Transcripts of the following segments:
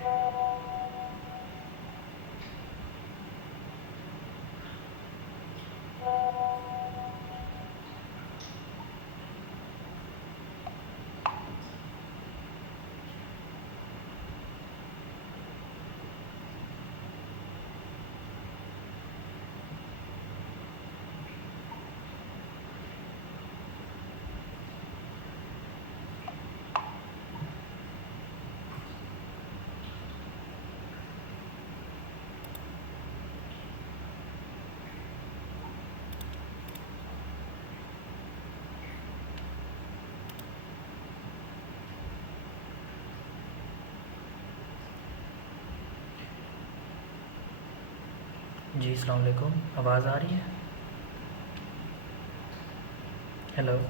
जी अस्सलाम वालेकुम, आवाज़ आ रही है? हेलो।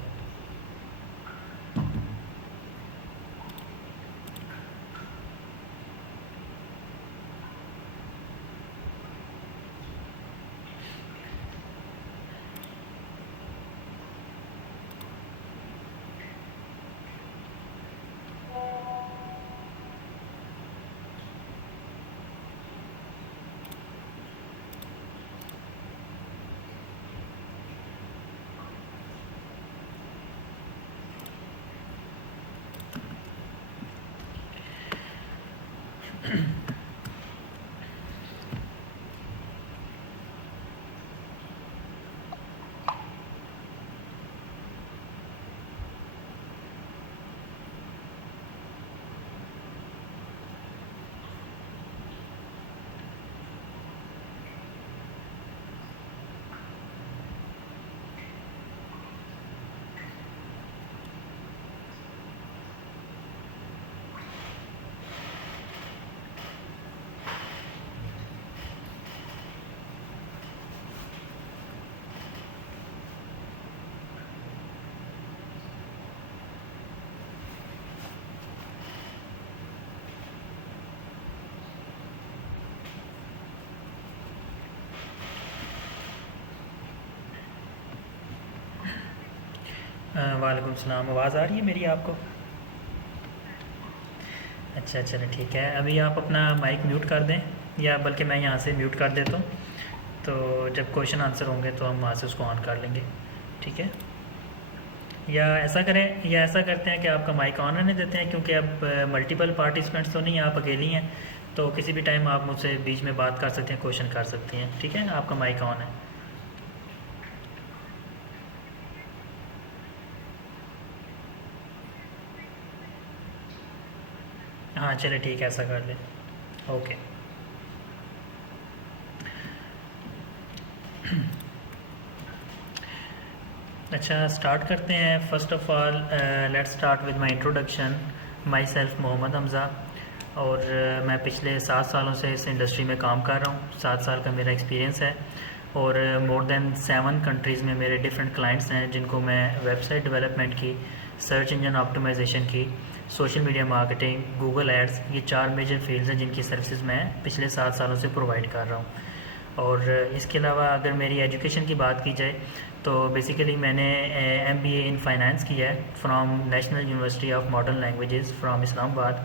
वालेकुम सलाम, आवाज़ आ रही है मेरी आपको? अच्छा चलो ठीक है, अभी आप अपना माइक म्यूट कर दें, या बल्कि मैं यहाँ से म्यूट कर देता हूँ, तो जब क्वेश्चन आंसर होंगे तो हम वहाँ से उसको ऑन कर लेंगे, ठीक है? या ऐसा करते हैं कि आपका माइक ऑन रहने देते हैं, क्योंकि अब मल्टीपल पार्टिसिपेंट्स तो नहीं हैं, आप अकेली हैं, तो किसी भी टाइम आप मुझसे बीच में बात कर सकते हैं, क्वेश्चन कर सकती हैं, ठीक है? आपका माइक ऑन है। हाँ चले ठीक है, ऐसा कर लें। ओके। अच्छा स्टार्ट करते हैं। First of all let's start with my introduction. Myself Mohammad Hamza, और मैं पिछले 7 सालों से इस इंडस्ट्री में काम कर रहा हूँ। 7 साल का मेरा एक्सपीरियंस है, और मोर देन 7 कंट्रीज़ में मेरे डिफरेंट क्लाइंट्स हैं, जिनको मैं वेबसाइट डेवलपमेंट की, सर्च इंजन ऑप्टिमाइजेशन की, social media marketing, Google ads, ये 4 मेजर फील्ड्स हैं जिनकी सर्विसेज मैं पिछले 7 सालों से प्रोवाइड कर रहा हूँ। और इसके अलावा अगर मेरी एजुकेशन की बात की जाए, तो बेसिकली मैंने MBA इन फाइनेंस किया है from national university of modern languages from Islamabad.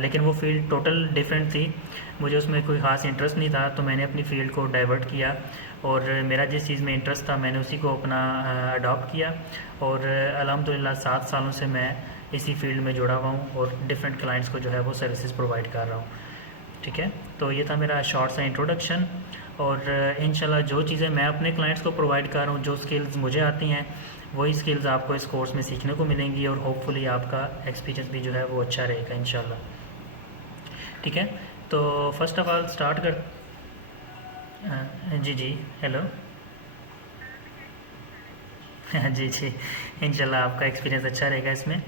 लेकिन वो फील्ड टोटल डिफरेंट थी, मुझे उसमें कोई ख़ास इंटरेस्ट नहीं था, तो मैंने अपनी फ़ील्ड को डाइवर्ट किया, और मेरा जिस चीज़ में इंटरेस्ट था मैंने उसी को अपना अडॉप्ट किया, और अल्हम्दुलिल्लाह 7 सालों से मैं इसी फील्ड में जुड़ा हुआ हूँ, और डिफरेंट क्लाइंट्स को जो है वो सर्विसेज प्रोवाइड कर रहा हूँ, ठीक है? तो ये था मेरा शॉर्ट सा इंट्रोडक्शन, और इंशाल्लाह जो चीज़ें मैं अपने क्लाइंट्स को प्रोवाइड कर रहा हूँ, जो स्किल्स मुझे आती हैं, वही स्किल्स आपको इस कोर्स में सीखने को मिलेंगी, और होपफुली आपका एक्सपीरियंस भी जो है वो अच्छा रहेगा इंशाल्लाह, ठीक है? तो फर्स्ट ऑफ ऑल स्टार्ट कर। जी जी, हेलो। जी जी, इंशाल्लाह आपका एक्सपीरियंस अच्छा रहेगा इसमें।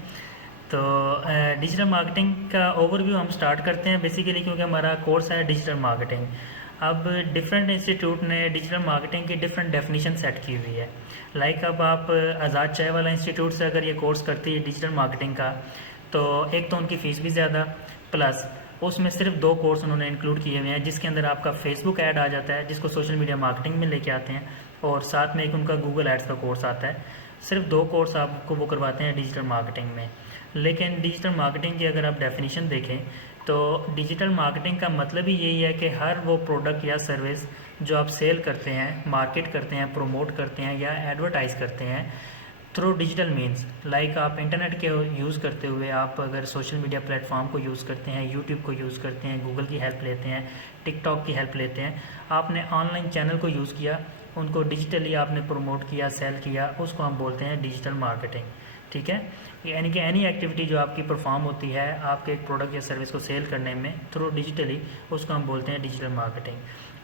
तो डिजिटल मार्केटिंग का ओवरव्यू हम स्टार्ट करते हैं बेसिकली, क्योंकि हमारा कोर्स है डिजिटल मार्केटिंग। अब डिफरेंट इंस्टीट्यूट ने डिजिटल मार्केटिंग की डिफरेंट डेफिनेशन सेट की हुई है। लाइक अब आप आज़ाद चाय वाला इंस्टीट्यूट से अगर ये कोर्स करती है डिजिटल मार्केटिंग का, तो एक तो उनकी फ़ीस भी ज़्यादा, प्लस उसमें सिर्फ 2 कोर्स उन्होंने इंक्लूड किए हुए हैं, जिसके अंदर आपका फेसबुक ऐड आ जाता है, जिसको सोशल मीडिया मार्केटिंग में लेके आते हैं, और साथ में एक उनका गूगल एड्स का कोर्स आता है। सिर्फ 2 कोर्स आपको वो करवाते हैं डिजिटल मार्केटिंग में। लेकिन डिजिटल मार्केटिंग की अगर आप डेफिनेशन देखें, तो डिजिटल मार्केटिंग का मतलब ही यही है कि हर वो प्रोडक्ट या सर्विस जो आप सेल करते हैं, मार्केट करते हैं, प्रमोट करते हैं या एडवर्टाइज़ करते हैं थ्रू डिजिटल मीन्स, लाइक आप इंटरनेट के यूज़ करते हुए, आप अगर सोशल मीडिया प्लेटफॉर्म को यूज़ करते हैं, यूट्यूब को यूज़ करते हैं, गूगल की हेल्प लेते हैं, टिकटॉक की हेल्प लेते हैं, आपने ऑनलाइन चैनल को यूज़ किया, उनको डिजिटली आपने प्रमोट किया, सेल किया, उसको हम बोलते हैं डिजिटल मार्केटिंग। ठीक है, यानी कि एनी एक्टिविटी जो आपकी परफॉर्म होती है आपके एक प्रोडक्ट या सर्विस को सेल करने में थ्रू डिजिटली, उसको हम बोलते हैं डिजिटल मार्केटिंग।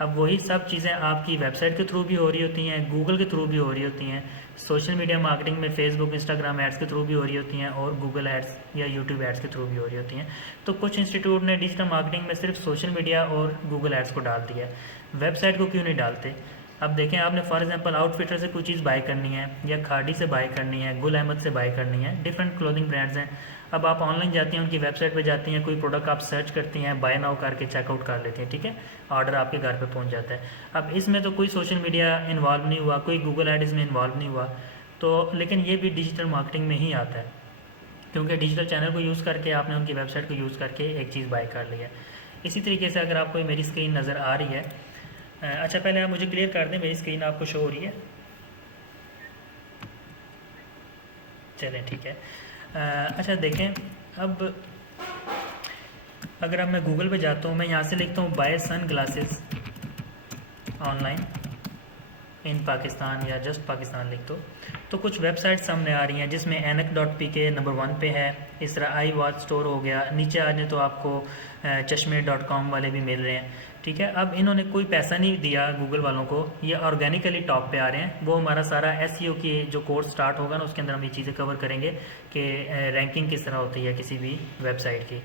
अब वही सब चीज़ें आपकी वेबसाइट के थ्रू भी हो रही होती हैं, गूगल के थ्रू भी हो रही होती हैं, सोशल मीडिया मार्केटिंग में फेसबुक, इंस्टाग्राम एड्स के थ्रू भी हो रही होती हैं, और गूगल एड्स या यूट्यूब एड्स के थ्रू भी हो रही होती हैं। तो कुछ इंस्टीट्यूट ने डिजिटल मार्केटिंग में सिर्फ सोशल मीडिया और गूगल एड्स को डाल दिया है, वेबसाइट को क्यों नहीं डालते? अब देखें, आपने फॉर एग्जांपल आउटफिटर से कोई चीज़ बाय करनी है, या खाड़ी से बाय करनी है, गुल अहमद से बाय करनी है, डिफरेंट क्लोथिंग ब्रांड्स हैं। अब आप ऑनलाइन जाती हैं, उनकी वेबसाइट पे जाती हैं, कोई प्रोडक्ट आप सर्च करती हैं, बाय नाउ करके चेकआउट कर लेती हैं, ठीक है, ऑर्डर आपके घर पे पहुंच जाता है। अब इसमें तो कोई सोशल मीडिया इन्वॉल्व नहीं हुआ, कोई गूगल एड इसमें इन्वॉल्व नहीं हुआ, तो लेकिन ये भी डिजिटल मार्केटिंग में ही आता है, क्योंकि डिजिटल चैनल को यूज़ करके आपने उनकी वेबसाइट को यूज़ करके एक चीज़ बाय कर लिया। इसी तरीके से अगर आपको मेरी स्क्रीन नज़र आ रही है, अच्छा पहले आप मुझे क्लियर कर दें मेरी स्क्रीन आपको शो हो रही है? चलें ठीक है। अच्छा देखें, अब अगर अब मैं गूगल पे जाता हूँ, मैं यहाँ से लिखता हूँ buy sunglasses online in Pakistan या जस्ट पाकिस्तान लिख दो, तो कुछ वेबसाइट सामने आ रही हैं जिसमें anak.pk नंबर 1 पे है, इस तरह आई वॉच स्टोर हो गया, नीचे आ जाए तो आपको chashme.com वाले भी मिल रहे हैं। ठीक है, अब इन्होंने कोई पैसा नहीं दिया गूगल वालों को, ये ऑर्गेनिकली टॉप पे आ रहे हैं। वो हमारा सारा एसईओ की जो कोर्स स्टार्ट होगा ना, उसके अंदर हम ये चीज़ें कवर करेंगे कि रैंकिंग किस तरह होती है किसी भी वेबसाइट की।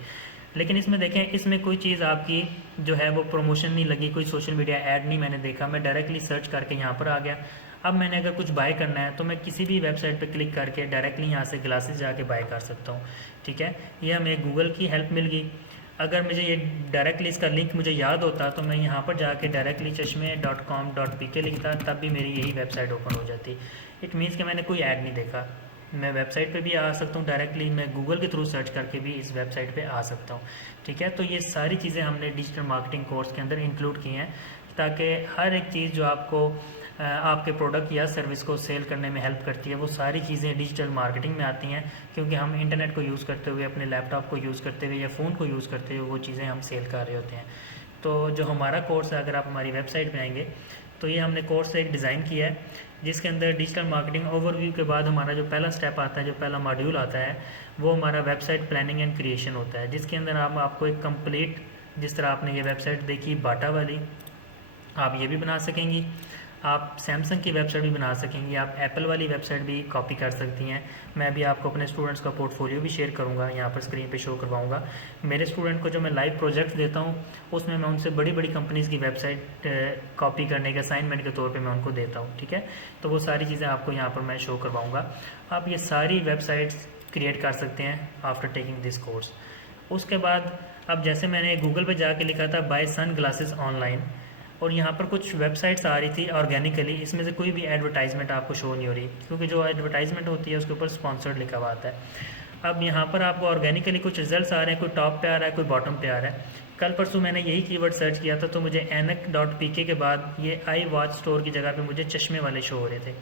लेकिन इसमें देखें, इसमें कोई चीज़ आपकी जो है वो प्रमोशन नहीं लगी, कोई सोशल मीडिया ऐड नहीं मैंने देखा, मैं डायरेक्टली सर्च करके यहाँ पर आ गया। अब मैंने अगर कुछ बाय करना है तो मैं किसी भी वेबसाइट पे क्लिक करके डायरेक्टली यहाँ से ग्लासेस जाके बाय कर सकता हूँ। ठीक है, ये हमें गूगल की हेल्प मिल गई। अगर मुझे ये डायरेक्टली इसका लिंक मुझे याद होता तो मैं यहाँ पर जाके डायरेक्टली chashme.com.pk लिखता, तब भी मेरी यही वेबसाइट ओपन हो जाती। इट मीन्स कि मैंने कोई ऐड नहीं देखा, मैं वेबसाइट पे भी आ सकता हूँ डायरेक्टली, मैं गूगल के थ्रू सर्च करके भी इस वेबसाइट पे आ सकता हूँ। ठीक है, तो ये सारी चीज़ें हमने डिजिटल मार्केटिंग कोर्स के अंदर इंक्लूड की हैं, ताकि हर एक चीज़ जो आपको आपके प्रोडक्ट या सर्विस को सेल करने में हेल्प करती है, वो सारी चीज़ें डिजिटल मार्केटिंग में आती हैं, क्योंकि हम इंटरनेट को यूज़ करते हुए, अपने लैपटॉप को यूज़ करते हुए या फ़ोन को यूज़ करते हुए वो चीज़ें हम सेल कर रहे होते हैं। तो जो हमारा कोर्स है, अगर आप हमारी वेबसाइट पर आएंगे तो ये हमने कोर्स एक डिज़ाइन किया है, जिसके अंदर डिजिटल मार्केटिंग ओवरव्यू के बाद हमारा जो पहला स्टेप आता है, जो पहला मॉड्यूल आता है, वो हमारा वेबसाइट प्लानिंग एंड क्रिएशन होता है, जिसके अंदर हम आपको एक कंप्लीट, जिस तरह आपने ये वेबसाइट देखी बाटा वाली, आप ये भी बना सकेंगी, आप सैमसंग की वेबसाइट भी बना सकेंगी, आप एप्पल वाली वेबसाइट भी कॉपी कर सकती हैं। मैं भी आपको अपने स्टूडेंट्स का पोर्टफोलियो भी शेयर करूंगा, यहाँ पर स्क्रीन पे शो करवाऊंगा। मेरे स्टूडेंट को जो मैं लाइव प्रोजेक्ट्स देता हूँ, उसमें मैं उनसे बड़ी बड़ी कंपनीज़ की वेबसाइट कॉपी करने के असाइनमेंट के तौर पर मैं उनको देता हूँ। ठीक है, तो वो सारी चीज़ें आपको यहाँ पर मैं शो करवाऊँगा। आप ये सारी वेबसाइट्स क्रिएट कर सकते हैं आफ्टर टेकिंग दिस कोर्स। उसके बाद अब जैसे मैंने गूगल पे जाके लिखा था बाय सन ग्लासेस ऑनलाइन, और यहाँ पर कुछ वेबसाइट्स आ रही थी ऑर्गेनिकली, इसमें से कोई भी एडवर्टाइजमेंट आपको शो नहीं हो रही, क्योंकि जो एडवर्टाइजमेंट होती है उसके ऊपर स्पॉन्सर्ड लिखा हुआ आता है। अब यहाँ पर आपको ऑर्गेनिकली कुछ रिजल्ट्स आ रहे हैं, कोई टॉप पे आ रहा है, कोई बॉटम पे आ रहा है। कल परसों मैंने यही कीवर्ड सर्च किया था, तो मुझे anak.pk के बाद ये आई वॉच स्टोर की जगह पे मुझे चश्मे वाले शो हो रहे थे,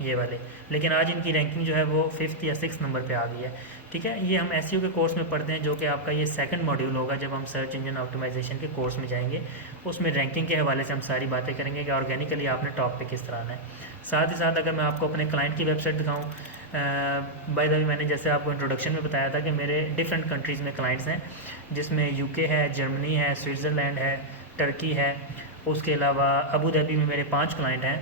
ये वाले। लेकिन आज इनकी रैंकिंग जो है वो 5th या 6th नंबर पे आ गई है। ठीक है, ये हम एसईओ के कोर्स में पढ़ते हैं, जो कि आपका ये सेकंड मॉड्यूल होगा जब हम सर्च इंजन ऑप्टिमाइजेशन के कोर्स में जाएंगे। उसमें रैंकिंग के हवाले से हम सारी बातें करेंगे कि ऑर्गेनिकली आपने टॉप पे किस तरह आना है। साथ ही साथ अगर मैं आपको अपने क्लाइंट की वेबसाइट दिखाऊँ, बाय द वे मैंने जैसे आपको इंट्रोडक्शन में बताया था कि मेरे डिफरेंट कंट्रीज़ में क्लाइंट्स हैं, जिसमें यूके है, जर्मनी है, स्विट्ज़रलैंड है, टर्की है, उसके अलावा अबू धाबी में मेरे 5 क्लाइंट हैं।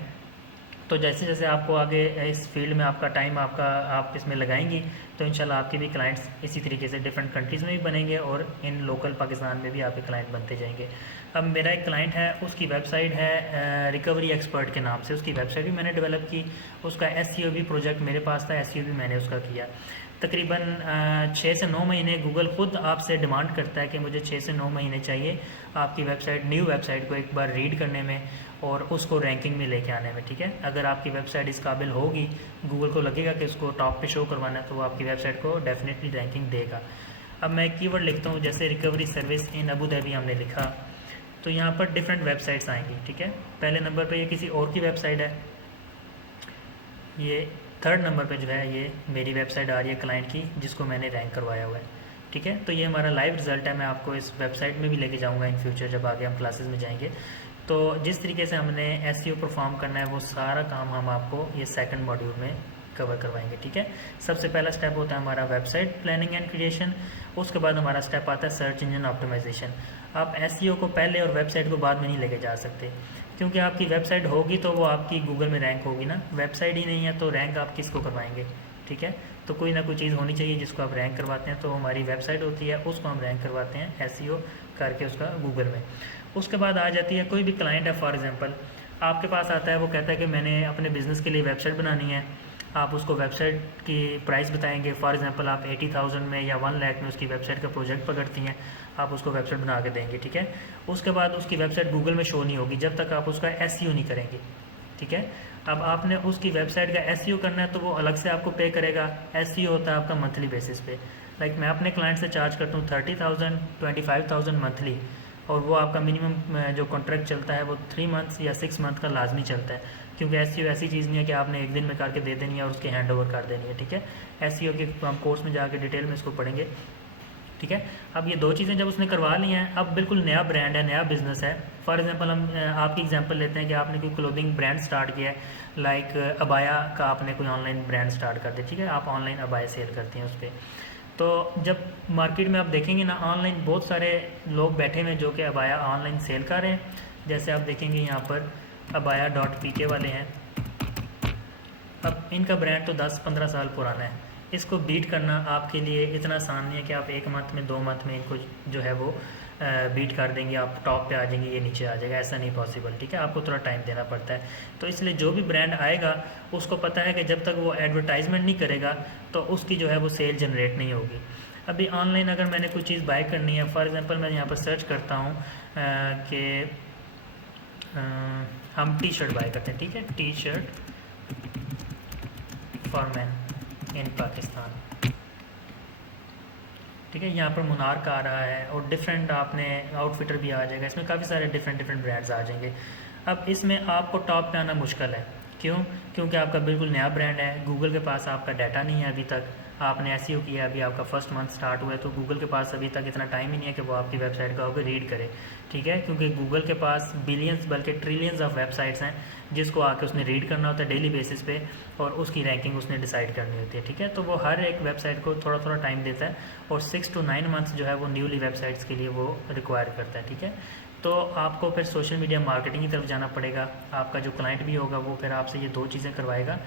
तो जैसे जैसे आपको आगे इस फील्ड में आपका टाइम आप इसमें लगाएंगी, तो इंशाल्लाह आपके भी क्लाइंट्स इसी तरीके से डिफरेंट कंट्रीज़ में भी बनेंगे और इन लोकल पाकिस्तान में भी आपके क्लाइंट बनते जाएंगे। अब मेरा एक क्लाइंट है, उसकी वेबसाइट है रिकवरी एक्सपर्ट के नाम से, उसकी वेबसाइट भी मैंने डेवलप की, उसका एसईओ भी प्रोजेक्ट मेरे पास था, एसईओ भी मैंने उसका किया। तकरीबन 6 से 9 महीने गूगल खुद आपसे डिमांड करता है कि मुझे 6 से 9 महीने चाहिए आपकी वेबसाइट, न्यू वेबसाइट को एक बार रीड करने में और उसको रैंकिंग में लेके आने में। ठीक है, अगर आपकी वेबसाइट इस काबिल होगी, गूगल को लगेगा कि उसको टॉप पे शो करवाना है, तो वो आपकी वेबसाइट को डेफिनेटली रैंकिंग देगा। अब मैं कीवर्ड लिखता हूँ, जैसे recovery service in Abu Dhabi हमने लिखा, तो यहाँ पर डिफरेंट वेबसाइट्स आएंगी, ठीक है। पहले नंबर पे ये किसी और की वेबसाइट है, ये थर्ड नंबर पे जो है ये मेरी वेबसाइट आ रही है क्लाइंट की, जिसको मैंने रैंक करवाया हुआ है, ठीक है। तो ये हमारा लाइव रिजल्ट है, मैं आपको इस वेबसाइट में भी लेके जाऊंगा इन फ्यूचर जब आगे हम क्लासेस में जाएंगे। तो जिस तरीके से हमने एसईओ परफॉर्म करना है वो सारा काम हम आपको ये सेकंड मॉड्यूल में कवर करवाएंगे, ठीक है। सबसे पहला स्टेप होता है हमारा वेबसाइट प्लानिंग एंड क्रिएशन, उसके बाद हमारा स्टेप आता है सर्च इंजन ऑप्टिमाइजेशन। आप एसईओ को पहले और वेबसाइट को बाद में नहीं लेके जा सकते, क्योंकि आपकी वेबसाइट होगी तो वो आपकी गूगल में रैंक होगी ना, वेबसाइट ही नहीं है तो रैंक आप किसको करवाएंगे, ठीक है। तो कोई ना कोई चीज़ होनी चाहिए जिसको आप रैंक करवाते हैं, तो हमारी वेबसाइट होती है उसको हम रैंक करवाते हैं एसईओ करके उसका गूगल में। उसके बाद आ जाती है कोई भी क्लाइंट है, फॉर एग्जांपल आपके पास आता है, वो कहता है कि मैंने अपने बिज़नेस के लिए वेबसाइट बनानी है, आप उसको वेबसाइट की प्राइस बताएंगे, फॉर एग्जांपल आप 80,000 में या 1 लाख में उसकी वेबसाइट का प्रोजेक्ट पकड़ती हैं, आप उसको वेबसाइट बना के देंगे, ठीक है। उसके बाद उसकी वेबसाइट गूगल में शो नहीं होगी जब तक आप उसका एसईओ नहीं करेंगे, ठीक है। अब आपने उसकी वेबसाइट का एसईओ करना है तो वो अलग से आपको पे करेगा, एसईओ होता है आपका मंथली बेसिस पे। लाइक मैं अपने क्लाइंट से चार्ज करता हूँ 30,000 25,000 मंथली, और वो आपका मिनिमम जो कॉन्ट्रैक्ट चलता है वो 3 मंथ्स या 6 मंथ का लाजमी चलता है, क्योंकि एसईओ ऐसी चीज़ नहीं है कि आपने एक दिन में करके दे देनी है और उसके हैंड ओवर कर देनी है, ठीक है। एसईओ के हम कोर्स में जाके डिटेल में इसको पढ़ेंगे, ठीक है। अब ये दो चीज़ें जब उसने करवा ली हैं, अब बिल्कुल नया ब्रांड है, नया बिजनेस है। फॉर एग्जांपल हम आपकी एग्जांपल लेते हैं कि आपने कोई क्लोथिंग ब्रांड स्टार्ट किया है, लाइक अबाया का आपने कोई ऑनलाइन ब्रांड स्टार्ट कर दिया, ठीक है, आप ऑनलाइन अबाया सेल करते हैं उस पर। तो जब मार्केट में आप देखेंगे ना, ऑनलाइन बहुत सारे लोग बैठे हुए हैं जो कि अबाया ऑनलाइन सेल कर रहे हैं। जैसे आप देखेंगे यहाँ पर abaya.pk वाले हैं, अब इनका ब्रांड तो 10-15 साल पुराना है, इसको बीट करना आपके लिए इतना आसान नहीं है कि आप 1 मंथ में 2 मंथ में इनको जो है वो बीट कर देंगे, आप टॉप पे आ जाएंगे, ये नीचे आ जाएगा, ऐसा नहीं पॉसिबल, ठीक है। आपको थोड़ा टाइम देना पड़ता है। तो इसलिए जो भी ब्रांड आएगा उसको पता है कि जब तक वो एडवर्टाइजमेंट नहीं करेगा तो उसकी जो है वो सेल जनरेट नहीं होगी। अभी ऑनलाइन अगर मैंने कोई चीज़ बाय करनी है, फॉर एग्जांपल मैं यहाँ पर सर्च करता हूँ कि हम टी शर्ट बाय करते हैं, ठीक है, T shirt for man in Pakistan, ठीक है। यहाँ पर मुनार का आ रहा है और डिफरेंट आपने आउटफिटर भी आ जाएगा, इसमें काफ़ी सारे डिफरेंट ब्रांड्स आ जाएंगे। अब इसमें आपको टॉप पे आना मुश्किल है, क्यों? क्योंकि आपका बिल्कुल नया ब्रांड है, गूगल के पास आपका डाटा नहीं है अभी तक, आपने एसईओ किया, अभी आपका फर्स्ट मंथ स्टार्ट हुआ है, तो गूगल के पास अभी तक इतना टाइम ही नहीं है कि वो आपकी वेबसाइट का होकर रीड करे, ठीक है। क्योंकि गूगल के पास बिलियंस बल्कि ट्रिलियंस ऑफ वेबसाइट्स हैं जिसको आके उसने रीड करना होता है डेली बेसिस पे, और उसकी रैंकिंग उसने डिसाइड करनी होती है, ठीक है। तो वो हर एक वेबसाइट को थोड़ा थोड़ा टाइम देता है, और 6 to 9 मंथ्स जो है वो न्यूली वेबसाइट्स के लिए वो रिक्वायर करता है, ठीक है। तो आपको फिर सोशल मीडिया मार्केटिंग की तरफ जाना पड़ेगा, आपका जो क्लाइंट भी होगा वो फिर आपसे ये 2 चीज़ें करवाएगा।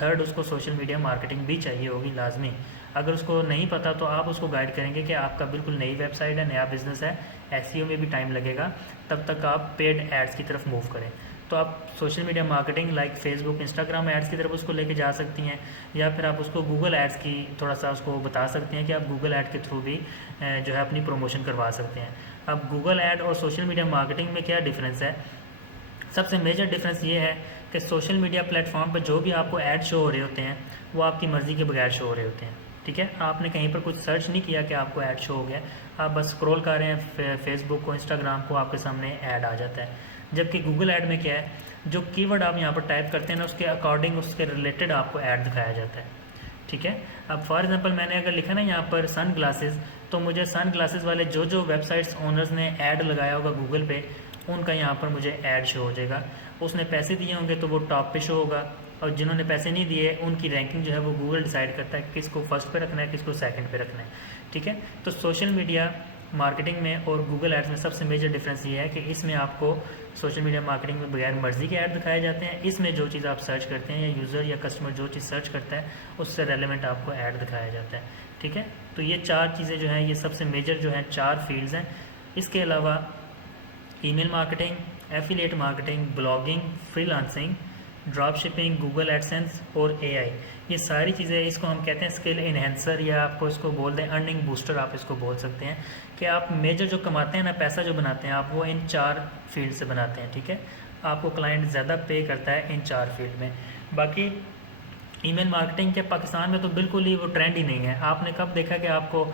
थर्ड, उसको सोशल मीडिया मार्केटिंग भी चाहिए होगी लाजमी। अगर उसको नहीं पता तो आप उसको गाइड करेंगे कि आपका बिल्कुल नई वेबसाइट है, नया बिजनेस है, एसईओ में भी टाइम लगेगा, तब तक आप पेड एड्स की तरफ मूव करें। तो आप social media marketing like Facebook, Instagram ads की तरफ उसको लेके जा सकती हैं, या फिर आप उसको गूगल एड्स की थोड़ा सा उसको बता सकते हैं कि आप गूगल ऐड के थ्रू भी जो है अपनी प्रमोशन करवा सकते हैं। अब गूगल ऐड और सोशल मीडिया मार्केटिंग में क्या डिफरेंस है? सबसे मेजर डिफरेंस ये है कि सोशल मीडिया प्लेटफॉर्म पर जो भी आपको ऐड शो हो रहे होते हैं वो आपकी मर्ज़ी के बगैर शो हो रहे होते हैं, ठीक है। आपने कहीं पर कुछ सर्च नहीं किया कि आपको ऐड शो हो गया, आप बस स्क्रॉल कर रहे हैं फेसबुक को, इंस्टाग्राम को, आपके सामने ऐड आ जाता है। जबकि गूगल ऐड में क्या है, जो कीवर्ड आप यहाँ पर टाइप करते हैं ना उसके अकॉर्डिंग, उसके रिलेटेड आपको ऐड दिखाया जाता है, ठीक है। अब फॉर एग्जांपल मैंने अगर लिखा ना यहाँ पर सन ग्लासेस, तो मुझे सन ग्लासेस वाले जो वेबसाइट्स ओनर्स ने ऐड लगाया होगा गूगल पे, उनका यहाँ पर मुझे ऐड शो हो जाएगा। उसने पैसे दिए होंगे तो वो टॉप पे शो होगा, और जिन्होंने पैसे नहीं दिए उनकी रैंकिंग जो है वो गूगल डिसाइड करता है किसको फर्स्ट पे रखना है, किसको सेकंड पे रखना है, ठीक है। तो सोशल मीडिया मार्केटिंग में और गूगल एड्स में सबसे मेजर डिफरेंस ये है कि इसमें आपको सोशल मीडिया मार्केटिंग में बगैर मर्जी के ऐड दिखाए जाते हैं, इसमें जो चीज़ आप सर्च करते हैं या यूज़र या कस्टमर जो चीज़ सर्च करता है उससे रेलेवेंट आपको ऐड दिखाया जाता है, ठीक है। तो ये 4 चीज़ें जो हैं, ये सबसे मेजर जो हैं 4 फील्ड्स हैं। इसके अलावा email marketing, affiliate marketing, blogging, freelancing, drop shipping, Google AdSense और एआई, ये सारी चीज़ें, इसको हम कहते हैं स्किल इन्हेंसर, या आपको इसको बोल दें अर्निंग बूस्टर, आप इसको बोल सकते हैं कि आप मेजर जो कमाते हैं ना, पैसा जो बनाते हैं आप, वो इन 4 फील्ड से बनाते हैं, ठीक है। आपको क्लाइंट ज़्यादा पे करता है इन 4 फील्ड में। बाकी ईमेल मार्केटिंग के पाकिस्तान में तो बिल्कुल ही वो ट्रेंड ही नहीं है। आपने कब देखा कि आपको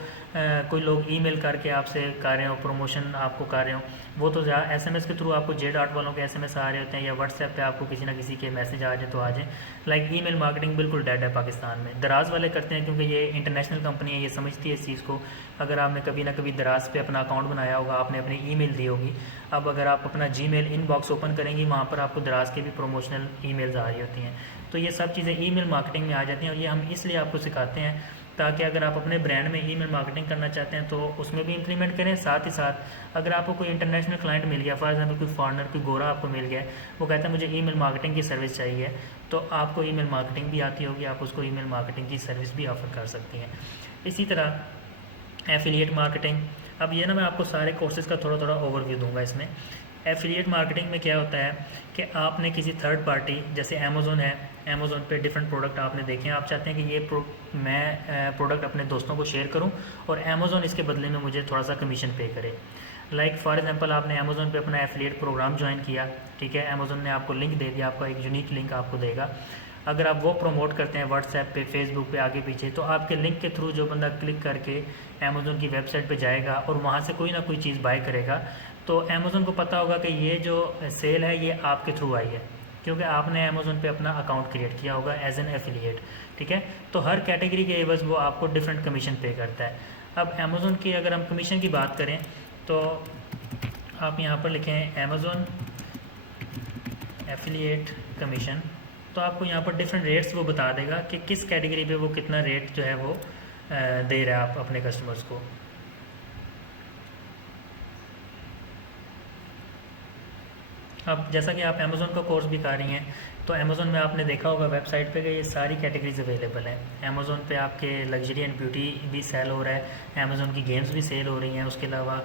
कोई लोग ईमेल करके आपसे कर रहे हो, प्रमोशन आपको कर रहे हो? वो तो एसएमएस के थ्रू आपको जेड आर्ट वालों के एसएमएस आ रहे होते हैं, या व्हाट्सएप पे आपको किसी ना किसी के मैसेज आ जाए तो आ जाए। लाइक ईमेल मार्केटिंग बिल्कुल डेड है पाकिस्तान में। दराज वाले करते हैं क्योंकि ये इंटरनेशनल कंपनी है, ये समझती है इस चीज़ को। अगर आपने कभी ना कभी दराज पे अपना अकाउंट बनाया होगा, आपने अपनी ईमेल दी होगी। अब अगर आप अपना जीमेल इनबॉक्स ओपन करेंगी, वहाँ पर आपको दराज के भी प्रमोशनल ईमेल्स आ रही होती हैं। तो ये सब चीज़ें ईमेल मार्केटिंग में आ जाती हैं, और ये हम इसलिए आपको सिखाते हैं ताकि अगर आप अपने ब्रांड में ईमेल मार्केटिंग करना चाहते हैं तो उसमें भी इंप्लीमेंट करें। साथ ही साथ अगर आपको कोई इंटरनेशनल क्लाइंट मिल गया, फॉर एग्जांपल कोई फॉरेनर, कोई गोरा आपको मिल गया, वो कहता है मुझे ईमेल मार्केटिंग की सर्विस चाहिए, तो आपको ईमेल मार्केटिंग भी आती होगी, आप उसको ईमेल मार्केटिंग की सर्विस भी ऑफर कर सकती हैं। इसी तरह एफिलिएट मार्केटिंग। अब ये ना मैं आपको सारे कोर्सेज़ का थोड़ा थोड़ा ओवरव्यू दूंगा इसमें। एफिलिएट मार्केटिंग में क्या होता है कि आपने किसी थर्ड पार्टी, जैसे अमेज़ोन है, अमेज़ोन पे डिफरेंट प्रोडक्ट आपने देखे हैं, आप चाहते हैं कि ये मैं प्रोडक्ट अपने दोस्तों को शेयर करूं और अमेज़ोन इसके बदले में मुझे थोड़ा सा कमीशन पे करे। लाइक फॉर एग्जांपल आपने अमेज़ोन पे अपना एफिलिएट प्रोग्राम ज्वाइन किया, ठीक है, अमेज़ोन ने आपको लिंक दे दिया, आपका एक यूनिक लिंक आपको देगा। अगर आप वो प्रमोट करते हैं व्हाट्सएप पे, फेसबुक पे, आगे पीछे, तो आपके लिंक के थ्रू जो बंदा क्लिक करके अमेज़ोन की वेबसाइट पे जाएगा और वहाँ से कोई ना कोई चीज़ बाय करेगा, तो अमेज़ोन को पता होगा कि ये जो सेल है ये आपके थ्रू आई है, क्योंकि आपने अमेज़ोन पे अपना अकाउंट क्रिएट किया होगा एज एन एफिलिएट, ठीक है। तो हर कैटेगरी के एवज वो आपको डिफरेंट कमीशन पे करता है। अब अमेज़ोन की अगर हम कमीशन की बात करें तो आप यहाँ पर लिखें अमेज़ोन एफिलिएट कमीशन, तो आपको यहाँ पर डिफरेंट रेट्स वो बता देगा कि किस कैटेगरी पे वो कितना रेट जो है वो दे रहा है आप अपने कस्टमर्स को। अब जैसा कि आप अमेज़ोन का कोर्स भी कर रही हैं, तो अमेज़ोन में आपने देखा होगा वेबसाइट पे कि ये सारी कैटेगरीज अवेलेबल हैं। अमेज़ोन पे आपके लग्जरी एंड ब्यूटी भी सेल हो रहा है, अमेज़ोन की गेम्स भी सेल हो रही हैं, उसके अलावा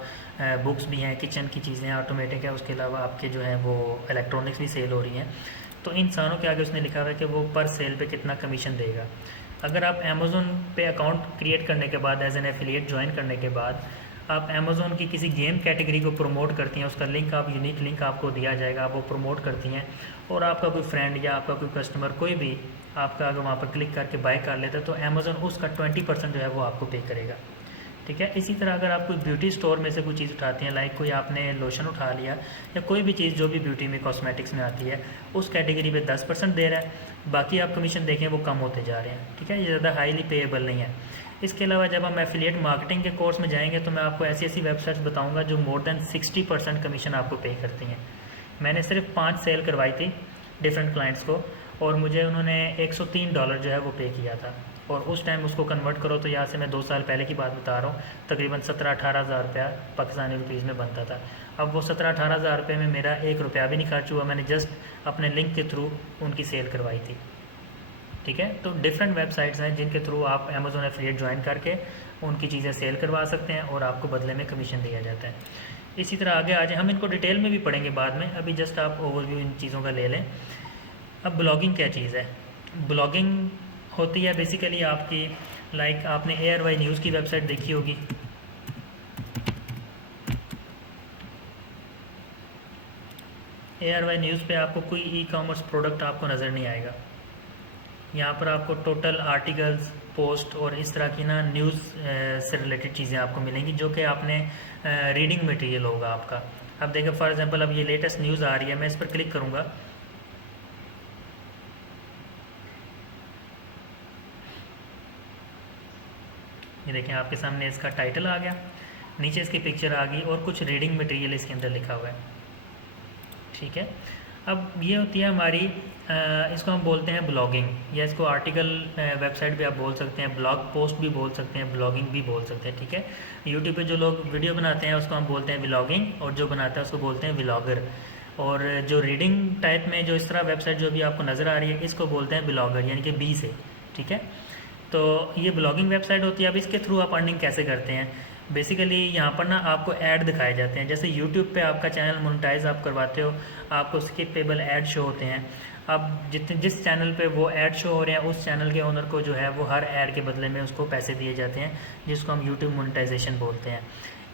बुक्स भी हैं, किचन की चीज़ें ऑटोमेटिक है, उसके अलावा आपके जो है वो इलेक्ट्रॉनिक्स भी सेल हो रही हैं। तो इन सारों के आगे उसने लिखा हुआ है कि वो पर सेल पे कितना कमीशन देगा। अगर आप अमेज़ोन पे अकाउंट क्रिएट करने के बाद, एज एन एफिलिएट ज्वाइन करने के बाद, आप अमेज़ोन की किसी गेम कैटेगरी को प्रमोट करती हैं, उसका लिंक आप यूनिक लिंक आपको दिया जाएगा, आप वो प्रमोट करती हैं, और आपका कोई फ्रेंड या आपका कोई कस्टमर कोई भी आपका अगर वहाँ पर क्लिक करके बाय कर लेता है, तो अमेज़ोन उसका 20% जो है वो आपको पे करेगा, ठीक है। इसी तरह अगर आप कोई ब्यूटी स्टोर में से कोई चीज़ उठाती हैं, लाइक कोई आपने लोशन उठा लिया या कोई भी चीज़ जो भी ब्यूटी में कॉस्मेटिक्स में आती है, उस कैटेगरी पे 10% दे रहा है, बाकी आप कमीशन देखें वो कम होते जा रहे हैं, ठीक है, ये ज़्यादा हाईली पेएबल नहीं है। इसके अलावा जब हम एफिलिएट मार्केटिंग के कोर्स में जाएंगे तो मैं आपको ऐसी ऐसी वेबसाइट्स बताऊंगा जो मोर देन 60% कमीशन आपको पे करती हैं। मैंने सिर्फ 5 सेल करवाई थी डिफरेंट क्लाइंट्स को, और मुझे उन्होंने $103 जो है वो पे किया था, और उस टाइम उसको कन्वर्ट करो तो यहाँ से मैं 2 साल पहले की बात बता रहा हूँ, तकरीबन 17-18 हज़ार रुपया पाकिस्तानी रुपीज़ में बनता था। अब वो 17-18 हज़ार रुपये में मेरा 1 रुपया भी नहीं खर्च हुआ, मैंने जस्ट अपने लिंक के थ्रू उनकी सेल करवाई थी, ठीक है। तो डिफरेंट वेबसाइट्स हैं जिनके थ्रू आप अमेज़ोन एफिलिएट ज्वाइन करके उनकी चीज़ें सेल करवा सकते हैं और आपको बदले में कमीशन दिया जाता है। इसी तरह आगे आ जाए, हम इनको डिटेल में भी पढ़ेंगे बाद में, अभी जस्ट आप ओवरव्यू इन चीज़ों का ले लें। अब ब्लॉगिंग क्या चीज़ है? ब्लॉगिंग होती है बेसिकली आपकी, लाइक आपने ARY न्यूज़ की वेबसाइट देखी होगी, ARY न्यूज़ पे आपको कोई ई-कॉमर्स प्रोडक्ट आपको नज़र नहीं आएगा। यहाँ पर आपको टोटल आर्टिकल्स, पोस्ट और इस तरह की ना न्यूज़ से रिलेटेड चीज़ें आपको मिलेंगी जो कि आपने रीडिंग मटेरियल होगा आपका। अब देखें फॉर एग्जांपल अब ये लेटेस्ट न्यूज़ आ रही है, मैं इस पर क्लिक करूँगा, ये देखें आपके सामने इसका टाइटल आ गया, नीचे इसकी पिक्चर आ गई और कुछ रीडिंग मटेरियल इसके अंदर लिखा हुआ है, ठीक है। अब ये होती है हमारी इसको हम बोलते हैं ब्लॉगिंग, या इसको आर्टिकल वेबसाइट भी आप बोल सकते हैं, ब्लॉग पोस्ट भी बोल सकते हैं, ब्लॉगिंग भी बोल सकते हैं, ठीक है। यूट्यूब पे जो लोग वीडियो बनाते हैं उसको हम बोलते हैं व्लॉगिंग, और जो बनाता है उसको बोलते हैं व्लॉगर, और जो रीडिंग टाइप में जो इस तरह वेबसाइट जो भी आपको नज़र आ रही है इसको बोलते हैं ब्लॉगर, यानी कि बी से, ठीक है। तो ये ब्लॉगिंग वेबसाइट होती है। अब इसके थ्रू आप अर्निंग कैसे करते हैं? बेसिकली यहाँ पर ना आपको ऐड दिखाए जाते हैं, जैसे यूट्यूब पे आपका चैनल मोनेटाइज आप करवाते हो, आपको स्किपेबल ऐड शो होते हैं। अब जिस चैनल पे वो ऐड शो हो रहे हैं उस चैनल के ओनर को जो है वो हर ऐड के बदले में उसको पैसे दिए जाते हैं, जिसको हम यूट्यूब मोनेटाइजेशन बोलते हैं।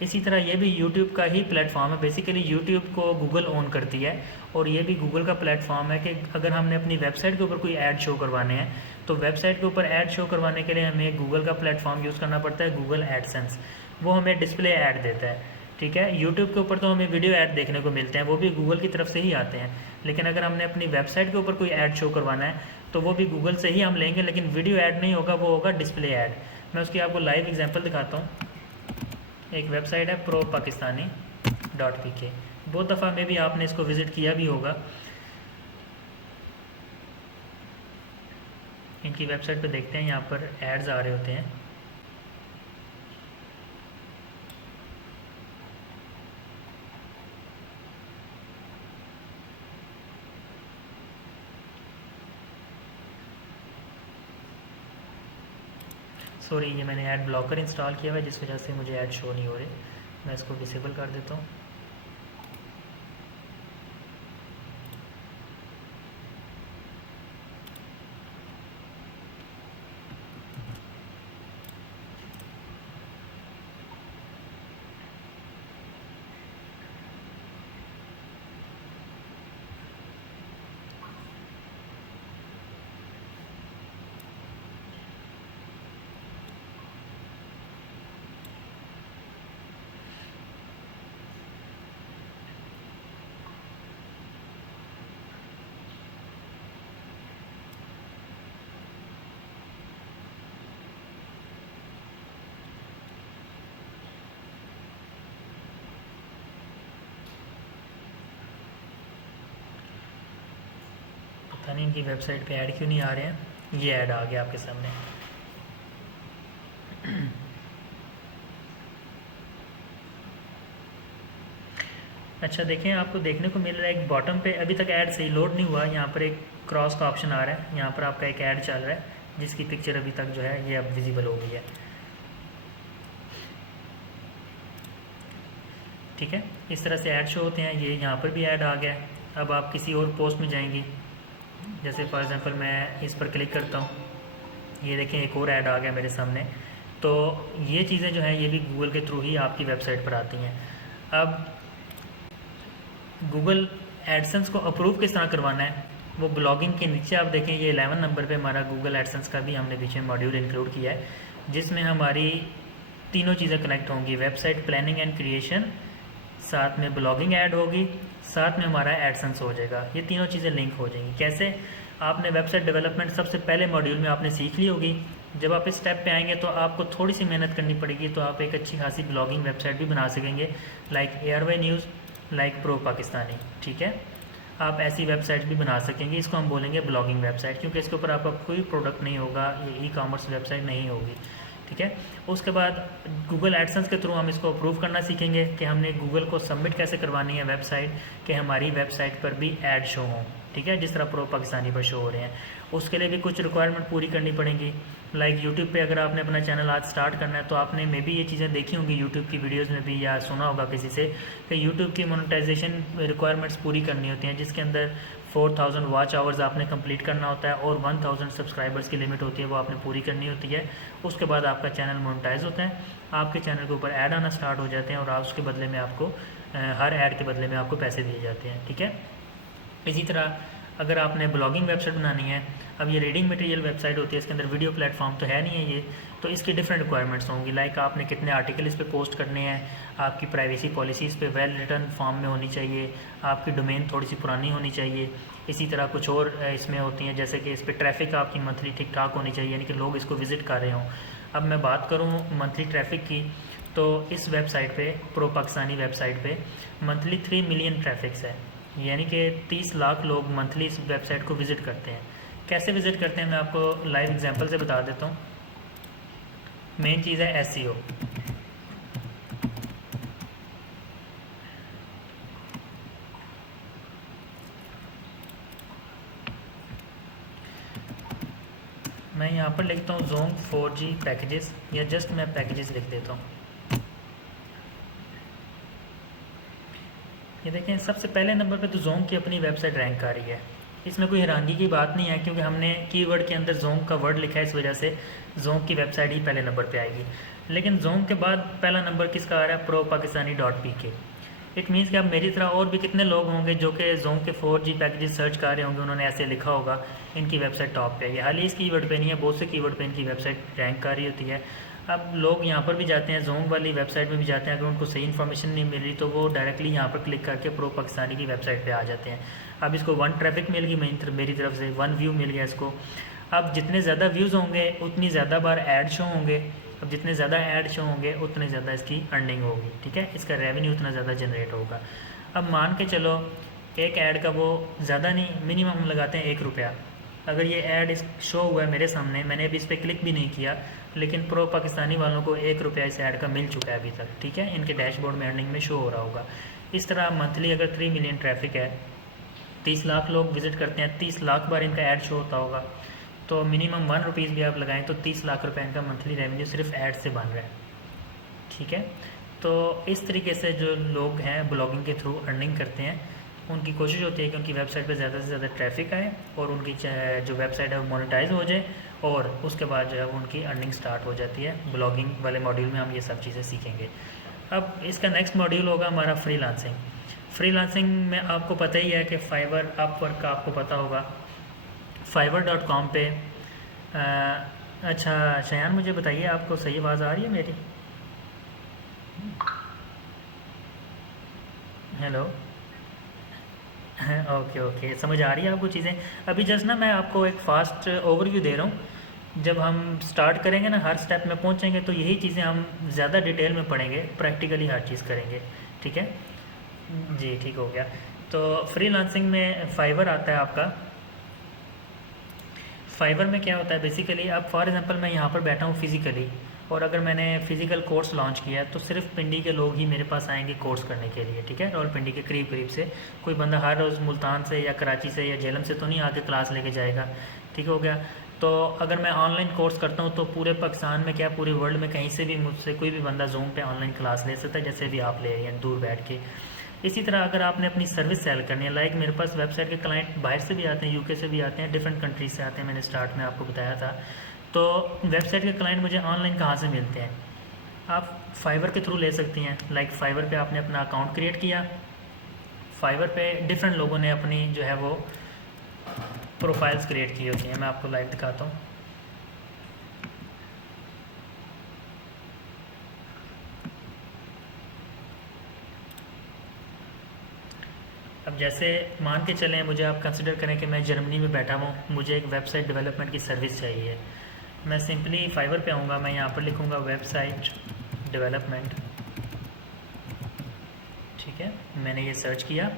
इसी तरह ये भी यूट्यूब का ही प्लेटफॉर्म है। बेसिकली यूट्यूब को गूगल ओन करती है और ये भी गूगल का प्लेटफॉर्म है कि अगर हमने अपनी वेबसाइट के ऊपर कोई ऐड शो करवाने हैं तो वेबसाइट के ऊपर ऐड शो करवाने के लिए हमें गूगल का प्लेटफॉर्म यूज़ करना पड़ता है, गूगल एडसेंस। वो हमें डिस्प्ले ऐड देता है, ठीक है। यूट्यूब के ऊपर तो हमें वीडियो ऐड देखने को मिलते हैं, वो भी गूगल की तरफ से ही आते हैं। लेकिन अगर हमने अपनी वेबसाइट के ऊपर कोई ऐड शो करवाना है तो वो भी गूगल से ही हम लेंगे, लेकिन वीडियो ऐड नहीं होगा, वो होगा डिस्प्ले ऐड। मैं उसकी आपको लाइव एग्जांपल दिखाता हूँ। एक वेबसाइट है ProPakistani.pk, बहुत दफ़ा में भी आपने इसको विज़िट किया भी होगा। इनकी वेबसाइट पे देखते हैं, यहाँ पर एड्स आ रहे होते हैं। सॉरी, ये मैंने ऐड ब्लॉकर इंस्टॉल किया हुआ है जिस वजह से मुझे ऐड शो नहीं हो रहे। मैं इसको डिसेबल कर देता हूँ। पता नहीं इनकी वेबसाइट पे ऐड क्यों नहीं आ रहे हैं। ये ऐड आ गया आपके सामने। अच्छा देखें, आपको देखने को मिल रहा है एक बॉटम पे अभी तक ऐड सही लोड नहीं हुआ। यहाँ पर एक क्रॉस का ऑप्शन आ रहा है, यहाँ पर आपका एक ऐड चल रहा है जिसकी पिक्चर अभी तक जो है ये अब विजिबल हो गई है, ठीक है। इस तरह से ऐड शो होते हैं। ये यहाँ पर भी ऐड आ गया है। अब आप किसी और पोस्ट में जाएंगी, जैसे फॉर एग्जांपल मैं इस पर क्लिक करता हूँ, ये देखें एक और ऐड आ गया मेरे सामने। तो ये चीज़ें जो हैं ये भी गूगल के थ्रू ही आपकी वेबसाइट पर आती हैं। अब गूगल एडसेंस को अप्रूव किस तरह करवाना है, वो ब्लॉगिंग के नीचे आप देखें, ये 11 नंबर पे हमारा गूगल एडसेंस का भी हमने बीच में मॉड्यूल इंक्लूड किया है जिसमें हमारी तीनों चीज़ें कनेक्ट होंगी। वेबसाइट प्लानिंग एंड क्रिएशन, साथ में ब्लॉगिंग ऐड होगी, साथ में हमारा एडसेंस हो जाएगा। ये तीनों चीज़ें लिंक हो जाएंगी। कैसे? आपने वेबसाइट डेवलपमेंट सबसे पहले मॉड्यूल में आपने सीख ली होगी। जब आप इस स्टेप पे आएंगे तो आपको थोड़ी सी मेहनत करनी पड़ेगी, तो आप एक अच्छी खासी ब्लॉगिंग वेबसाइट भी बना सकेंगे, like airway news, like pro Pakistani, ठीक है। आप ऐसी वेबसाइट भी बना सकेंगे। इसको हम बोलेंगे ब्लॉगिंग वेबसाइट, क्योंकि इसके ऊपर आपका कोई प्रोडक्ट नहीं होगा, ये ई-कॉमर्स वेबसाइट नहीं होगी, ठीक है। उसके बाद गूगल एडसेंस के थ्रू हम इसको अप्रूव करना सीखेंगे कि हमने गूगल को सबमिट कैसे करवानी है वेबसाइट, कि हमारी वेबसाइट पर भी ऐड शो हों, ठीक है, जिस तरह प्रो पाकिस्तानी पर शो हो रहे हैं। उसके लिए भी कुछ रिक्वायरमेंट पूरी करनी पड़ेंगी। लाइक यूट्यूब पे अगर आपने अपना चैनल आज स्टार्ट करना है तो आपने मे बी ये चीज़ें देखी होंगी यूट्यूब की वीडियोज़ में भी, या सुना होगा किसी से कि यूट्यूब की मोनेटाइजेशन रिक्वायरमेंट्स पूरी करनी होती हैं, जिसके अंदर 4000 वॉच आवर्स आपने कंप्लीट करना होता है और 1000 सब्सक्राइबर्स की लिमिट होती है, वो आपने पूरी करनी होती है। उसके बाद आपका चैनल मोनेटाइज होता है, आपके चैनल के ऊपर ऐड आना स्टार्ट हो जाते हैं और आप उसके बदले में आपको हर ऐड के बदले में आपको पैसे दिए जाते हैं, ठीक है। इसी तरह अगर आपने ब्लॉगिंग वेबसाइट बनानी है, अब ये रीडिंग मटेरियल वेबसाइट होती है, इसके अंदर वीडियो प्लेटफॉर्म तो है नहीं है ये, तो इसकी डिफरेंट रिक्वायरमेंट्स होंगी। लाइक आपने कितने आर्टिकल इस पे पोस्ट करने हैं, आपकी प्राइवेसी पॉलिसी इस पे वेल रिटर्न फॉर्म में होनी चाहिए, आपकी डोमेन थोड़ी सी पुरानी होनी चाहिए। इसी तरह कुछ और इसमें होती हैं, जैसे कि इस पर ट्रैफिक आपकी मंथली ठीक ठाक होनी चाहिए, यानी कि लोग इसको विज़िट कर रहे हों। अब मैं बात करूँ मंथली ट्रैफिक की, तो इस वेबसाइट पे, प्रो पाकिस्तानी वेबसाइट पे मंथली 3 मिलियन ट्रैफिक्स है, यानी कि 30 लाख लोग मंथली इस वेबसाइट को विज़िट करते हैं। कैसे विज़िट करते हैं मैं आपको लाइव एग्जांपल से बता देता हूँ। मेन चीज़ है एसईओ। मैं यहाँ पर लिखता हूँ जोंग 4G पैकेजेस, या जस्ट मैं पैकेजेस लिख देता हूँ। ये देखें सबसे पहले नंबर पे तो जोंग की अपनी वेबसाइट रैंक आ रही है, इसमें कोई हैरानगी की बात नहीं है, क्योंकि हमने कीवर्ड के अंदर जोंक का वर्ड लिखा है, इस वजह से जोंक की वेबसाइट ही पहले नंबर पे आएगी। लेकिन जोंक के बाद पहला नंबर किसका आ रहा है? प्रो पाकिस्तानी डॉट पी के। इट मीन्स कि अब मेरी तरह और भी कितने लोग होंगे जो कि जोंक के 4G पैकेजेस सर्च कर रहे होंगे, उन्होंने ऐसे लिखा होगा इनकी वेबसाइट टॉप पे है। हाल ही इस कीवर्ड पे नहीं है, बहुत से कीवर्ड पे इनकी वेबसाइट रैंक कर रही होती है। अब लोग यहाँ पर भी जाते हैं, जोंक वाली वेबसाइट में भी जाते हैं, अगर उनको सही इन्फॉर्मेशन नहीं मिल रही तो वो डायरेक्टली यहाँ पर क्लिक करके प्रो पाकिस्तानी की वेबसाइट पे आ जाते हैं। अब इसको 1 ट्रैफिक मिल गई मेरी तरफ से, 1 व्यू मिल गया इसको। अब जितने ज़्यादा व्यूज़ होंगे उतनी ज़्यादा बार ऐड शो होंगे, अब जितने ज़्यादा ऐड शो होंगे उतने ज़्यादा इसकी अर्निंग होगी, ठीक है, इसका रेवेन्यू उतना ज़्यादा जनरेट होगा। अब मान के चलो एक ऐड का वो ज़्यादा नहीं, मिनिमम हम लगाते हैं 1 रुपया। अगर ये ऐड इस शो हुआ है मेरे सामने, मैंने अभी इस पर क्लिक भी नहीं किया, लेकिन प्रो पाकिस्तानी वालों को 1 रुपया इस ऐड का मिल चुका है अभी तक, ठीक है, इनके डैशबोर्ड में अर्निंग में शो हो रहा होगा। इस तरह मंथली अगर 3 मिलियन ट्रैफिक है, 30 लाख लोग विजिट करते हैं, 30 लाख बार इनका ऐड शो होता होगा, तो मिनिमम 1 रुपीज़ भी आप लगाएं तो 30 लाख रुपए इनका मंथली रेवेन्यू सिर्फ ऐड से बन रहा है, ठीक है। तो इस तरीके से जो लोग हैं ब्लॉगिंग के थ्रू अर्निंग करते हैं, उनकी कोशिश होती है कि उनकी वेबसाइट पे ज़्यादा से ज़्यादा ट्रैफिक आए और उनकी जो वेबसाइट है वो मोनेटाइज हो जाए, और उसके बाद जो है वो उनकी अर्निंग स्टार्ट हो जाती है। ब्लॉगिंग वाले मॉड्यूल में हम ये सब चीज़ें सीखेंगे। अब इसका नेक्स्ट मॉड्यूल होगा हमारा फ्रीलांसिंग। फ्रीलांसिंग में आपको पता ही है कि फाइवर, अपवर्क का आपको पता होगा, fiverr.com पे अच्छा शयान मुझे बताइए, आपको सही आवाज़ आ रही है मेरी? हेलो। ओके ओके, समझ आ रही है आपको चीज़ें? अभी जस्ट ना मैं आपको एक फ़ास्ट ओवरव्यू दे रहा हूँ। जब हम स्टार्ट करेंगे ना, हर स्टेप में पहुँचेंगे तो यही चीज़ें हम ज़्यादा डिटेल में पढ़ेंगे, प्रैक्टिकली हर चीज़ करेंगे, ठीक है जी, ठीक हो गया। तो फ्रीलांसिंग में फाइवर आता है आपका। फाइवर में क्या होता है बेसिकली, अब फॉर एग्जांपल मैं यहाँ पर बैठा हूँ फिज़िकली, और अगर मैंने फ़िज़िकल कोर्स लॉन्च किया है तो सिर्फ पिंडी के लोग ही मेरे पास आएंगे कोर्स करने के लिए, ठीक है, रावलपिंडी के करीब करीब से। कोई बंदा हर रोज़ मुल्तान से या कराची से या झेलम से तो नहीं आके क्लास लेके जाएगा, ठीक हो गया। तो अगर मैं ऑनलाइन कोर्स करता हूँ तो पूरे पाकिस्तान में क्या पूरे वर्ल्ड में कहीं से भी मुझसे कोई भी बंदा जूम पे ऑनलाइन क्लास ले सकता है, जैसे भी आप ले रहे हैं दूर बैठ के। इसी तरह अगर आपने अपनी सर्विस सेल करनी है, लाइक मेरे पास वेबसाइट के क्लाइंट बाहर से भी आते हैं, यूके से भी आते हैं, डिफरेंट कंट्रीज से आते हैं, मैंने स्टार्ट में आपको बताया था। तो वेबसाइट के क्लाइंट मुझे ऑनलाइन कहाँ से मिलते हैं? आप फाइवर के थ्रू ले सकती हैं। लाइक फाइवर पे आपने अपना अकाउंट क्रिएट किया, फाइवर पे डिफरेंट लोगों ने अपनी जो है वो प्रोफाइल्स क्रिएट की होती हैं। मैं आपको लाइव दिखाता हूँ। अब जैसे मान के चलें, मुझे आप कंसिडर करें कि मैं जर्मनी में बैठा हूँ, मुझे एक वेबसाइट डेवलपमेंट की सर्विस चाहिए। मैं सिंपली फाइवर पे आऊँगा, मैं यहाँ पर लिखूँगा वेबसाइट डेवलपमेंट, ठीक है, मैंने ये सर्च किया।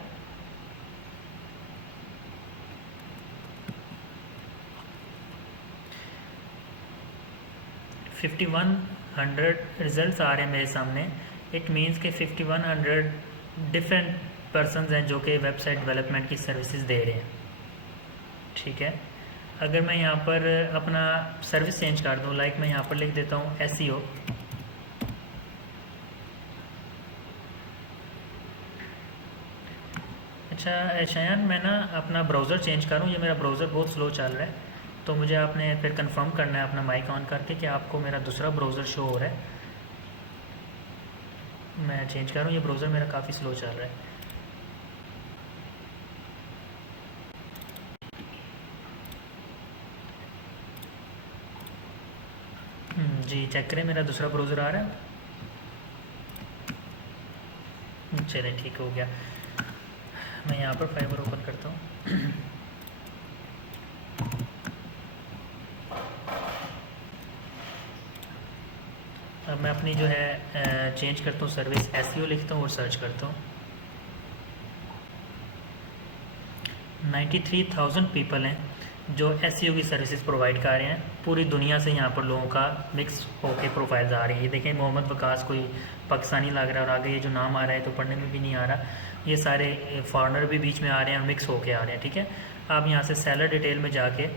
$5100 रिजल्ट्स आ रहे हैं मेरे सामने। इट मीन्स कि 5100 डिफरेंट पर्सनस हैं जो कि वेबसाइट डेवलपमेंट की सर्विसेज दे रहे हैं, ठीक है। अगर मैं यहाँ पर अपना सर्विस चेंज कर दूँ, लाइक मैं यहाँ पर लिख देता हूँ SEO, अच्छा शयान, मैं ना अपना ब्राउज़र चेंज करूँ, ये मेरा ब्राउज़र बहुत स्लो चल रहा है, तो मुझे आपने फिर कंफर्म करना है अपना माइक ऑन करके कि आपको मेरा दूसरा ब्राउज़र शो हो रहा है। मैं चेंज करूँ, ये ब्राउज़र मेरा काफ़ी स्लो चल रहा है। जी चेक करें, मेरा दूसरा ब्राउज़र आ रहा है। चलिए ठीक हो गया। मैं यहाँ पर फाइबर ओपन करता हूँ। अब मैं अपनी जो है चेंज करता हूँ सर्विस, SEO लिखता हूँ और सर्च करता हूँ। 93,000 पीपल हैं जो SEO की सर्विसेज प्रोवाइड कर रहे हैं। पूरी दुनिया से यहाँ पर लोगों का मिक्स होके प्रोफाइल्स आ रही है। ये देखें, मोहम्मद वकास कोई पाकिस्तानी लग रहा है, और आगे ये जो नाम आ रहा है तो पढ़ने में भी नहीं आ रहा। ये सारे फॉरेनर भी बीच में आ रहे हैं और मिक्स होके आ रहे हैं, ठीक है। आप यहाँ से सेलर डिटेल में जाके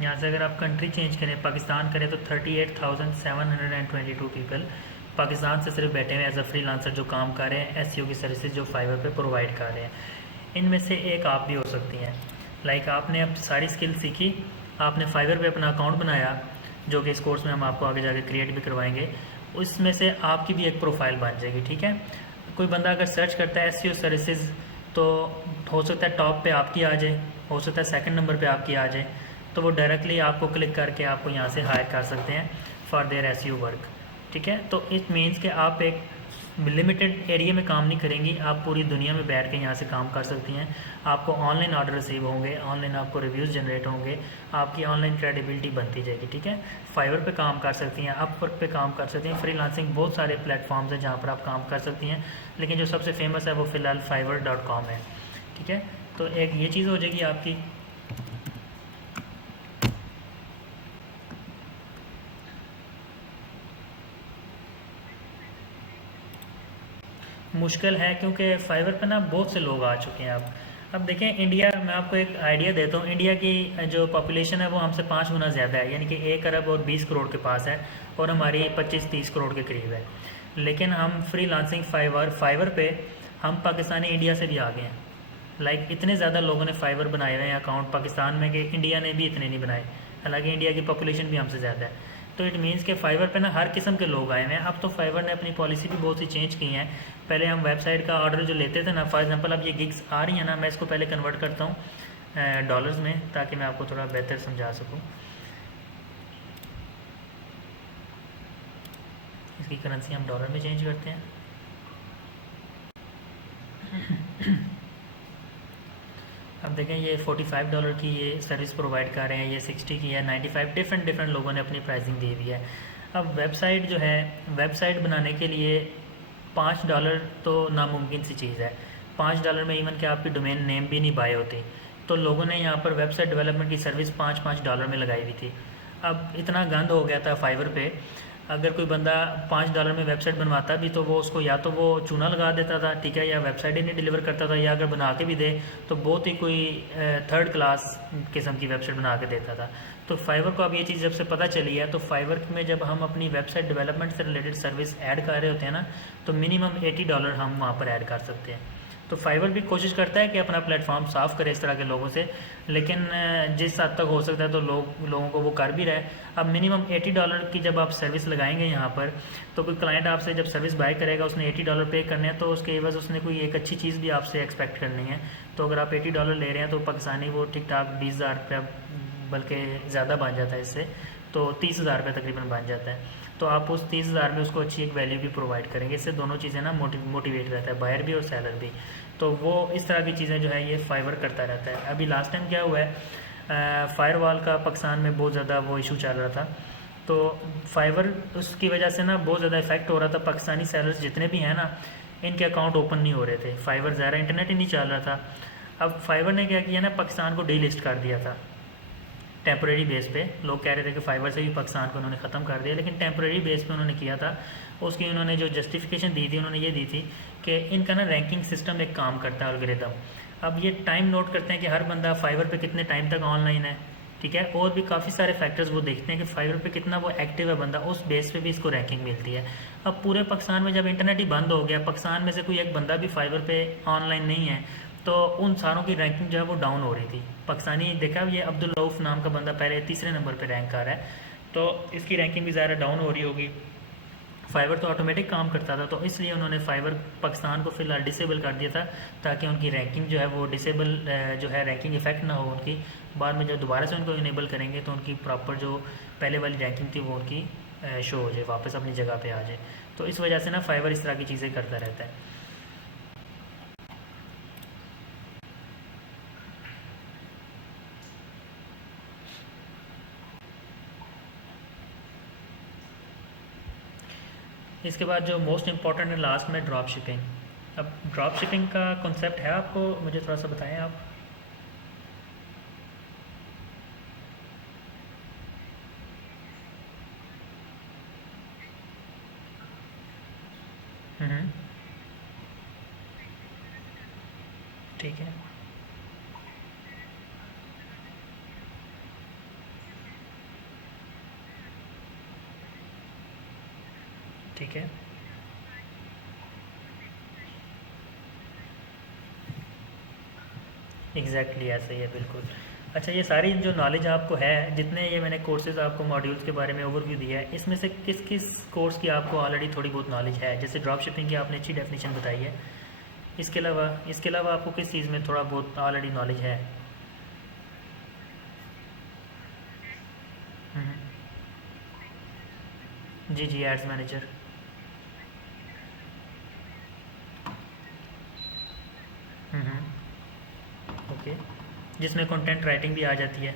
यहाँ से अगर आप कंट्री चेंज करें, पाकिस्तान करें, तो 38,722 पीपल पाकिस्तान से सिर्फ बैठे हुए एज अ फ्रीलांसर जो काम कर रहे हैं, एसईओ की सर्विसेज जो फाइवर पे प्रोवाइड कर रहे हैं। इनमें से एक आप भी हो सकती हैं। लाइक आपने अब सारी स्किल सीखी, आपने फाइवर पे अपना अकाउंट बनाया, जो कि इस कोर्स में हम आपको आगे जाके क्रिएट भी करवाएंगे। उसमें से आपकी भी एक प्रोफाइल बन जाएगी, ठीक है। कोई बंदा अगर सर्च करता है एसईओ सर्विसेज, तो हो सकता है टॉप पे आपकी आ जाए, हो सकता है सेकंड नंबर पे आपकी आ जाए, तो वो डायरेक्टली आपको क्लिक करके आपको यहाँ से हायर कर सकते हैं फॉर देयर एसईओ वर्क, ठीक है। तो इट मीन्स कि आप एक लिमिटेड एरिया में काम नहीं करेंगी, आप पूरी दुनिया में बैठ के यहाँ से काम कर सकती हैं। आपको ऑनलाइन ऑर्डर रिसीव होंगे, ऑनलाइन आपको रिव्यूज़ जनरेट होंगे, आपकी ऑनलाइन क्रेडिबिलिटी बनती जाएगी, ठीक है। फाइवर पे काम कर सकती हैं, अपवर्क पे काम कर सकती हैं, फ्रीलांसिंग बहुत सारे प्लेटफॉर्म्स हैं जहाँ पर आप काम कर सकती हैं, लेकिन जो सबसे फेमस है वो फ़िलहाल fiverr.com है, ठीक है। तो एक ये चीज़ हो जाएगी आपकी। मुश्किल है क्योंकि फाइवर पे ना बहुत से लोग आ चुके हैं। अब देखें, इंडिया, मैं आपको एक आइडिया देता हूँ, इंडिया की जो पॉपुलेशन है वो हमसे 5 गुना ज़्यादा है, यानी कि 1 अरब और 20 करोड़ के पास है, और हमारी 25-30 करोड़ के करीब है। लेकिन हम फ्री लांसिंग फाइवर पे हम पाकिस्तानी इंडिया से भी आगे हैं। लाइक इतने ज़्यादा लोगों ने फाइवर बनाए हुए हैं अकाउंट पाकिस्तान में कि इंडिया ने भी इतने नहीं बनाए, हालांकि इंडिया की पॉपुलेशन भी हमसे ज़्यादा है। तो इट मीन्स के फाइवर पे ना हर किस्म के लोग आए हुए हैं। अब तो फाइवर ने अपनी पॉलिसी भी बहुत सी चेंज की हैं। पहले हम वेबसाइट का ऑर्डर जो लेते थे ना, फॉर एग्जांपल अब ये गिग्स आ रही हैं ना, मैं इसको पहले कन्वर्ट करता हूँ डॉलर्स में, ताकि मैं आपको थोड़ा बेहतर समझा सकूँ। इसकी करेंसी हम डॉलर में चेंज करते हैं। अब देखें, ये $45 की ये सर्विस प्रोवाइड कर रहे हैं, ये 60 की है, 95, डिफरेंट लोगों ने अपनी प्राइसिंग दी हुई है। अब वेबसाइट जो है, वेबसाइट बनाने के लिए $5 तो नामुमकिन सी चीज़ है। $5 में इवन कि आपकी डोमेन नेम भी नहीं बाय होती। तो लोगों ने यहाँ पर वेबसाइट डेवलपमेंट की सर्विस $5 में लगाई हुई थी। अब इतना गंद हो गया था फाइवर पे, अगर कोई बंदा $5 में वेबसाइट बनवाता भी तो वो उसको या तो वो चूना लगा देता था, ठीक है, या वेबसाइट ही नहीं डिलीवर करता था, या अगर बना के भी दे तो बहुत ही कोई थर्ड क्लास किस्म की वेबसाइट बना के देता था। तो फाइवर को अब ये चीज़ जब से पता चली है, तो फाइवर में जब हम अपनी वेबसाइट डेवलपमेंट से रिलेटेड सर्विस ऐड कर रहे होते हैं ना, तो मिनिमम $80 हम वहाँ पर ऐड कर सकते हैं। तो फाइवर भी कोशिश करता है कि अपना प्लेटफॉर्म साफ़ करे इस तरह के लोगों से, लेकिन जिस हद तक हो सकता है तो लोगों को वो कर भी रहा है। अब मिनिमम $80 की जब आप सर्विस लगाएंगे यहाँ पर, तो कोई क्लाइंट आपसे जब सर्विस बाय करेगा, उसने $80 पे करने हैं, तो उसके एवज उसने कोई एक अच्छी चीज़ भी आपसे एक्सपेक्ट करनी है। तो अगर आप $80 ले रहे हैं तो पाकिस्तानी वो ठीक ठाक 20,000 रुपया, बल्कि ज़्यादा बन जाता है इससे, तो 30,000 रुपये तकरीबन बन जाता है। तो आप उस 30,000 में उसको अच्छी एक वैल्यू भी प्रोवाइड करेंगे। इससे दोनों चीज़ें ना मोटिवेट रहता है, बायर भी और सेलर भी। तो वो इस तरह की चीज़ें जो है ये फाइवर करता रहता है। अभी लास्ट टाइम क्या हुआ है, फायरवॉल का पाकिस्तान में बहुत ज़्यादा वो इशू चल रहा था, तो फाइवर उसकी वजह से ना बहुत ज़्यादा इफेक्ट हो रहा था। पाकिस्तानी सेलर्स जितने भी हैं ना, इनके अकाउंट ओपन नहीं हो रहे थे, फाइवर ज़्यादा इंटरनेट ही नहीं चल रहा था। अब फाइवर ने क्या किया ना, पाकिस्तान को डीलिस्ट कर दिया था टेम्प्रेरी बेस पे। लोग कह रहे थे कि फाइबर से भी पाकिस्तान को उन्होंने ख़त्म कर दिया, लेकिन टेम्प्रेरी बेस पे उन्होंने किया था। उसकी उन्होंने जो जस्टिफिकेशन दी थी, उन्होंने ये दी थी कि इनका ना रैंकिंग सिस्टम एक काम करता है, एल्गोरिदम। अब ये टाइम नोट करते हैं कि हर बंदा फाइबर पे कितने टाइम तक ऑनलाइन है, ठीक है, और भी काफ़ी सारे फैक्टर्स वो देखते हैं कि फाइबर पे कितना वो एक्टिव है बंदा, उस बेस पे भी इसको रैंकिंग मिलती है। अब पूरे पाकिस्तान में जब इंटरनेट ही बंद हो गया, पाकिस्तान में से कोई एक बंदा भी फाइबर पे ऑनलाइन नहीं है, तो उन सारों की रैंकिंग जो है वो डाउन हो रही थी। पाकिस्तानी देखा, ये अब्दुल रऊफ़ नाम का बंदा पहले 3रे नंबर पे रैंक कर रहा है, तो इसकी रैंकिंग भी ज़्यादा डाउन हो रही होगी। फाइबर तो ऑटोमेटिक काम करता था, तो इसलिए उन्होंने फाइबर पाकिस्तान को फ़िलहाल डिसेबल कर दिया था, ताकि उनकी रैंकिंग जो है वो डिसेबल जो है रैंकिंग इफेक्ट ना हो उनकी। बाद में जब दोबारा से उनको इनेबल करेंगे तो उनकी प्रॉपर जो पहले वाली रैंकिंग थी वो उनकी शो हो जाए, वापस अपनी जगह पे आ जाए। तो इस वजह से ना फाइबर इस तरह की चीज़ें करता रहता है। इसके बाद जो मोस्ट इम्पॉर्टेंट है लास्ट में, ड्रॉप शिपिंग। अब ड्रॉप शिपिंग का कॉन्सेप्ट है आपको, मुझे थोड़ा सा बताएं आप। हम्म, ठीक है। ठीक है। एग्जैक्टली ऐसा ही है, बिल्कुल। अच्छा, ये सारी जो नॉलेज आपको है, जितने ये मैंने कोर्सेज आपको मॉड्यूल्स के बारे में ओवरव्यू दिया है, इसमें से किस किस कोर्स की आपको ऑलरेडी थोड़ी बहुत नॉलेज है? जैसे ड्रॉप शिपिंग की आपने अच्छी डेफिनेशन बताई है, इसके अलावा आपको किस चीज़ में थोड़ा बहुत ऑलरेडी नॉलेज है? जी जी, एड्स मैनेजर। ओके। जिसमें कंटेंट राइटिंग भी आ जाती है।